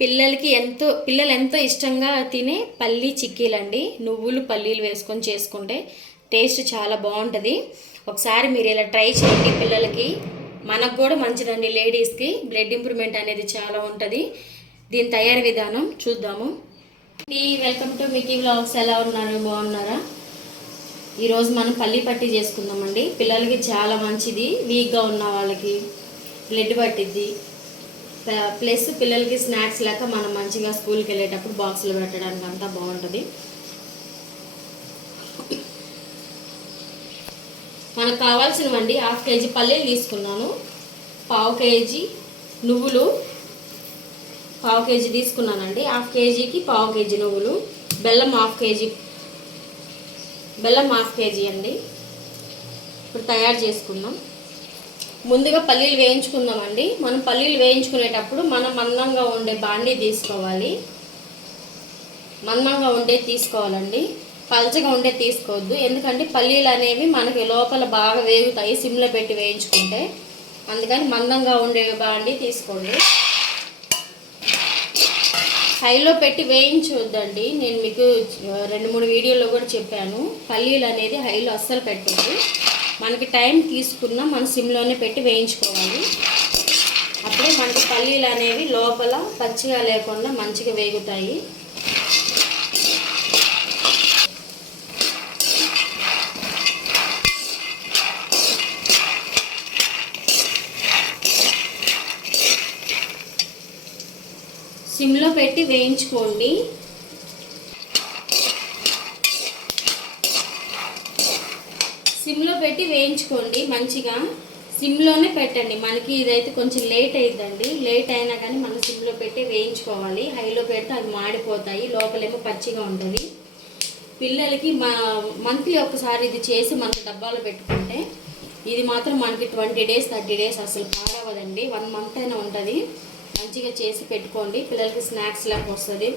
పిల్లలకి ఎంతో పిల్లలు ఎంతో ఇష్టంగా తినే పల్లీ చిక్కీలండి. నువ్వులు పల్లీలు వేసుకొని చేసుకుంటే టేస్ట్ చాలా బాగుంటుంది. ఒకసారి మీరు ఇలా ట్రై చేయండి పిల్లలకి. మనకు కూడా మంచిదండి లేడీస్కి. బ్లడ్ ఇంప్రూవ్మెంట్ అనేది చాలా ఉంటుంది. దీని తయారీ విధానం చూద్దాము. వెల్కమ్ టు మికీ బ్లాగ్స్ ఎలా ఉన్నారు? బాగున్నారా? ఈరోజు మనం పల్లి పట్టి చేసుకుందామండి. పిల్లలకి చాలా మంచిది. వీక్గా ఉన్న వాళ్ళకి బ్లడ్ పట్టిద్ది. ప్లస్ పిల్లలకి స్నాక్స్ లెక్క మనం మంచిగా స్కూల్కి వెళ్ళేటప్పుడు బాక్సులు పెట్టడానికి అంతా బాగుంటుంది. మనకు కావాల్సినవండి హాఫ్ కేజీ పల్లీలు తీసుకున్నాను. పావు కేజీ నువ్వులు పావు కేజీ తీసుకున్నానండి. హాఫ్ కేజీకి పావు కేజీ నువ్వులు బెల్లం హాఫ్ కేజీ బెల్లం హాఫ్ కేజీ అండి. ఇప్పుడు తయారు చేసుకుందాం. ముందుగా పల్లీలు వేయించుకుందామండి. మనం పల్లీలు వేయించుకునేటప్పుడు మనం మందంగా ఉండే బాండీ తీసుకోవాలి. మందంగా ఉండే తీసుకోవాలండి. పల్చగా ఉండే తీసుకోవద్దు. ఎందుకంటే పల్లీలు అనేవి మనకి లోపల బాగా వేగుతాయి. సిమ్లో పెట్టి వేయించుకుంటే. అందుకని మందంగా ఉండే బాండీ తీసుకోండి. హైలో పెట్టి వేయించవద్దండి నేను మీకు రెండు మూడు వీడియోలో కూడా చెప్పాను. పల్లీలు అనేది హైలో అస్సలు పెట్టద్దు. మనకి టైం తీసుకున్న మన సిమ్లోనే పెట్టి వేయించుకోవాలి. అప్పుడే మనకి పల్లీలు అనేవి లోపల పచ్చిగా లేకుండా మంచిగా వేగుతాయి. సిమ్లో పెట్టి వేయించుకోండి. సిమ్లో పెట్టి వేయించుకోండి మంచిగా. సిమ్లోనే పెట్టండి. మనకి ఇదైతే కొంచెం లేట్ అయిద్దండి. లేట్ అయినా కానీ మనం సిమ్లో పెట్టి వేయించుకోవాలి. హైలో పెడితే అవి మాడిపోతాయి. లోపలేమో పచ్చిగా ఉంటుంది. పిల్లలకి మా మంత్లీ ఒకసారి ఇది చేసి మనకి డబ్బాలో పెట్టుకుంటే ఇది మాత్రం మనకి ట్వంటీ డేస్ థర్టీ డేస్ అసలు పాడవదండి. వన్ మంత్ అయినా ఉంటుంది. మంచిగా చేసి పెట్టుకోండి. పిల్లలకి స్నాక్స్ లాగా వస్తుంది.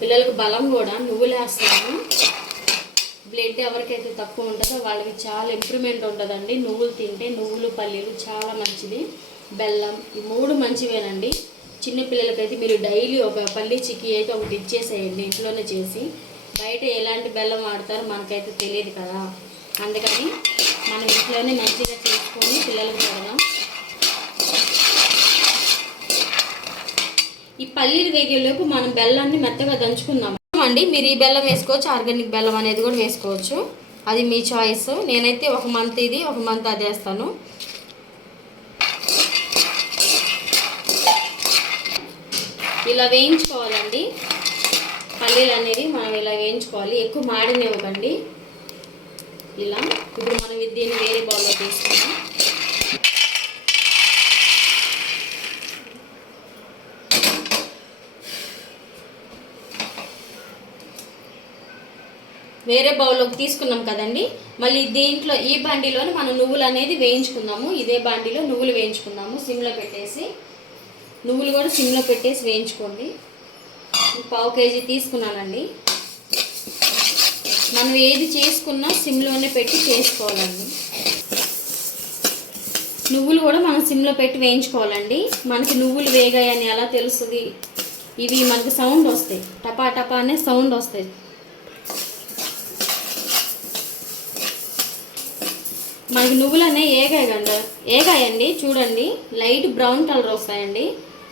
పిల్లలకు బలం కూడా. నువ్వులేస్తాము బ్లడ్ ఎవరికైతే తక్కువ ఉంటుందో వాళ్ళకి చాలా ఇంప్రూవ్మెంట్ ఉంటుందండి. నువ్వులు తింటే నువ్వులు పల్లీలు చాలా మంచిది. బెల్లం ఈ మూడు మంచివేనండి. చిన్నపిల్లలకైతే మీరు డైలీ ఒక పల్లీ చిక్కీ అయితే ఒకటి ఇచ్చేసేయండి ఇంట్లోనే చేసి. బయట ఎలాంటి బెల్లం వాడతారో మనకైతే తెలియదు కదా. అందుకని మనం ఇంట్లోనే మంచిగా చేసుకొని పిల్లలకు పెడదాం. ఈ పల్లీలు వేగేలోపు మనం బెల్లాన్ని మెత్తగా దంచుకుందాం. అండి. మీరు ఈ బెల్లం వేసుకోవచ్చు ఆర్గానిక్ బెల్లం అనేది కూడా వేసుకోవచ్చు. అది మీ చాయిస్. నేనైతే ఒక మంత్ ఇది ఒక మంత్ అది వేస్తాను. ఇలా వేయించుకోవాలండి. పల్లీలు అనేది మనం ఇలా వేయించుకోవాలి. ఎక్కువ మాడినివ్వకండి ఇలా. ఇప్పుడు మనం దీన్ని వేరే బౌల్లో తీసుకుందాం. వేరే బౌల్లోకి తీసుకున్నాం కదండి. మళ్ళీ దీంట్లో ఈ బండిలోనే మనం నువ్వులు అనేది వేయించుకుందాము. ఇదే బండిలో నువ్వులు వేయించుకుందాము. సిమ్లో పెట్టేసి నువ్వులు కూడా సిమ్లో పెట్టేసి వేయించుకోండి. పావు కేజీ తీసుకున్నానండి. మనం ఏది చేసుకున్నా సిమ్లోనే పెట్టి చేసుకోవాలండి. నువ్వులు కూడా మనం సిమ్లో పెట్టి వేయించుకోవాలండి. మనకి నువ్వులు వేగాయని ఎలా తెలుస్తుంది? ఇవి మనకు సౌండ్ వస్తాయి. టపా టపా అనే సౌండ్ వస్తాయి. మనకి నువ్వులు అనేవి ఏగాయండి ఏగాయండి చూడండి. లైట్ బ్రౌన్ కలర్ వస్తాయండి.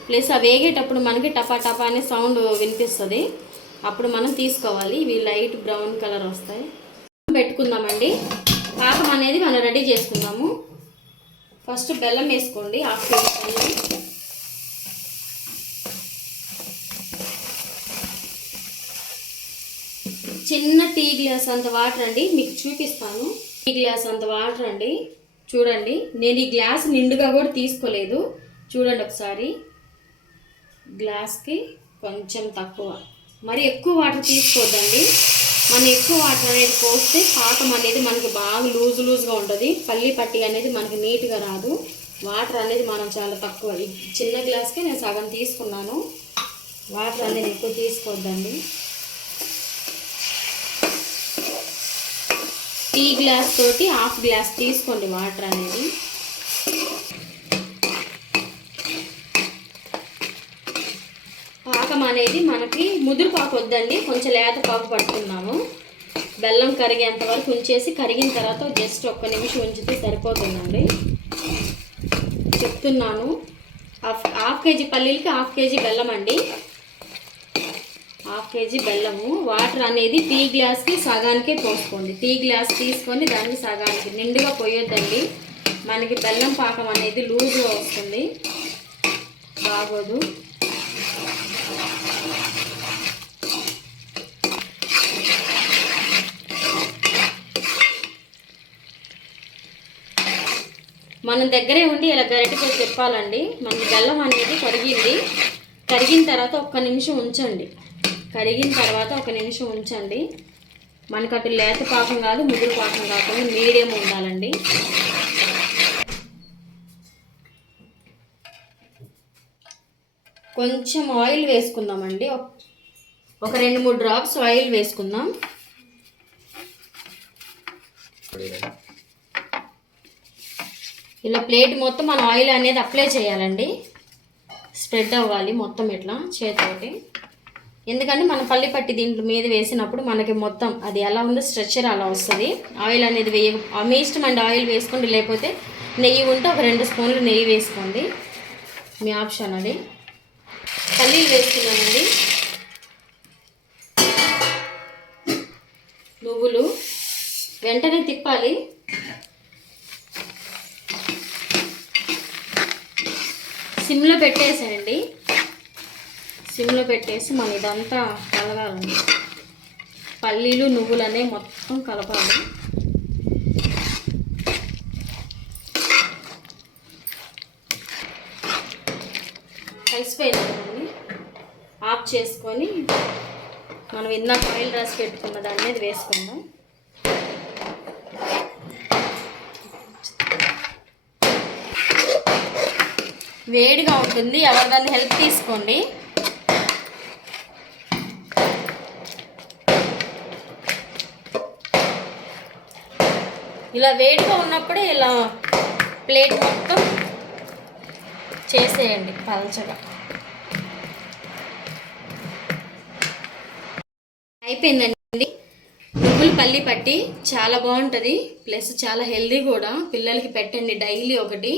ప్లస్ అవి వేగేటప్పుడు మనకి టపా టపా అనే సౌండ్ వినిపిస్తుంది. అప్పుడు మనం తీసుకోవాలి. ఇవి లైట్ బ్రౌన్ కలర్ వస్తాయి. పెట్టుకుందామండి. పాకం అనేది మనం రెడీ చేసుకుందాము. ఫస్ట్ బెల్లం వేసుకోండి. హాఫ్ కేజీ చిన్న టీ గ్లాస్ అంత వాటర్ అండి. మీకు చూపిస్తాను. ఈ గ్లాస్ అంత వాటర్ అండి. చూడండి. నేను ఈ గ్లాస్ నిండుగా కూడా తీసుకోలేదు. చూడండి ఒకసారి. గ్లాస్కి కొంచెం తక్కువ. మరి ఎక్కువ వాటర్ తీసుకోవద్దండి. మనం ఎక్కువ వాటర్ అనేది పోస్తే పాకం అనేది మనకి బాగా లూజ్ లూజ్గా ఉంటుంది. పల్లి పట్టి అనేది మనకి నీట్గా రాదు. వాటర్ అనేది మనం చాలా తక్కువ. చిన్న గ్లాస్కే నేను సగం తీసుకున్నాను. వాటర్ అనేది ఎక్కువ తీసుకోవద్దండి. టీ గ్లాస్ తోటి హాఫ్ గ్లాస్ తీసుకోండి వాటర్ అనేది. పాకం అనేది మనకి ముదురు పాకు వద్దండి కొంచెం లేత పాకు పడుతున్నాము బెల్లం కరిగేంత వరకు ఉంచేసి కరిగిన తర్వాత జస్ట్ ఒక్క నిమిషం ఉంచితే సరిపోతుందండి. చెప్తున్నాను హాఫ్ హాఫ్ కేజీ పల్లీలకి హాఫ్ కేజీ బెల్లం అండి. హాఫ్ కేజీ బెల్లము. వాటర్ అనేది టీ గ్లాస్కి సగానికే పోసుకోండి. టీ గ్లాస్ తీసుకొని దాన్ని సగానికి నిండుగా పోయొద్దండి. మనకి బెల్లం పాకం అనేది లూజ్గా వస్తుంది. బాగోదు. మనం దగ్గరే ఉండి ఇలా గరిటెతో తిప్పాలండి. మన బెల్లం అనేది కరిగింది. కరిగిన తర్వాత ఒక్క నిమిషం ఉంచండి. కరిగిన తర్వాత ఒక నిమిషం ఉంచండి. మనకు అటు లేత పాకం కాదు ముదురు పాకం కాకుండా మీడియం ఉండాలండి. కొంచెం ఆయిల్ వేసుకుందామండి. ఒక- ఒక రెండు మూడు డ్రాప్స్ ఆయిల్ వేసుకుందాం. ఇలా ప్లేట్ మొత్తం మనం ఆయిల్ అనేది అప్లై చేయాలండి. స్ప్రెడ్ అవ్వాలి మొత్తం ఇట్లా చేతితోటి. ఎందుకంటే మనం పల్లి పట్టి దీంట్లో మీద వేసినప్పుడు మనకి మొత్తం అది ఎలా ఉందో స్ట్రెచ్చర్ అలా వస్తుంది. ఆయిల్ అనేది వేయ ఆ మీ ఇష్టం అండి ఆయిల్ వేసుకోండి లేకపోతే నెయ్యి ఉంటే ఒక రెండు స్పూన్లు నెయ్యి వేసుకోండి. మీ ఆప్షన్ అది. పల్లీలు వేసుకున్నామండి నువ్వులు వెంటనే తిప్పాలి. సిమ్లో పెట్టేసేయండి. సిమ్లో పెట్టేసి మనం ఇదంతా కలగాలండి పల్లీలు నువ్వులు అనేవి మొత్తం కలపాలి. కలిసిపోయిందండి ఆఫ్ చేసుకొని మనం ఇందాక ఆయిల్ రాసి పెట్టుకున్న దాని మీద వేసుకుందాం. వేడిగా ఉంటుంది. ఎవరిదాన్ని హెల్ప్ తీసుకోండి. ఇలా వేడిగా ఉన్నప్పుడే ఇలా ప్లేట్ మొత్తం చేసేయండి పలచగా. అయిపోయిందండి. నువ్వులు పల్లి పట్టి చాలా బాగుంటుంది. ప్లస్ చాలా హెల్దీ కూడా. పిల్లలకి పెట్టండి డైలీ ఒకటి.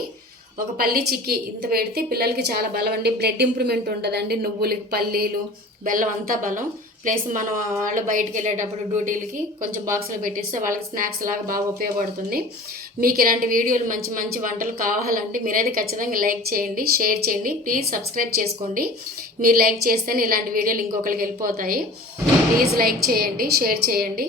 ఒక పల్లి చిక్కి ఇంత పెడితే పిల్లలకి చాలా బలం అండి. బ్లడ్ ఇంప్రూవ్మెంట్ ఉంటుందండి నువ్వులకి పల్లీలు బెల్లం అంతా బలం. ప్లస్ మనం వాళ్ళు బయటికి వెళ్ళేటప్పుడు డ్యూటీలకి కొంచెం బాక్స్లో పెట్టేస్తే వాళ్ళకి స్నాక్స్ లాగా బాగా ఉపయోగపడుతుంది. మీకు ఇలాంటి వీడియోలు మంచి మంచి వంటలు కావాలంటే మీరైతే ఖచ్చితంగా లైక్ చేయండి షేర్ చేయండి ప్లీజ్ సబ్స్క్రైబ్ చేసుకోండి. మీరు లైక్ చేస్తేనే ఇలాంటి వీడియోలు ఇంకొకరికి వెళ్ళిపోతాయి. ప్లీజ్ లైక్ చేయండి షేర్ చేయండి.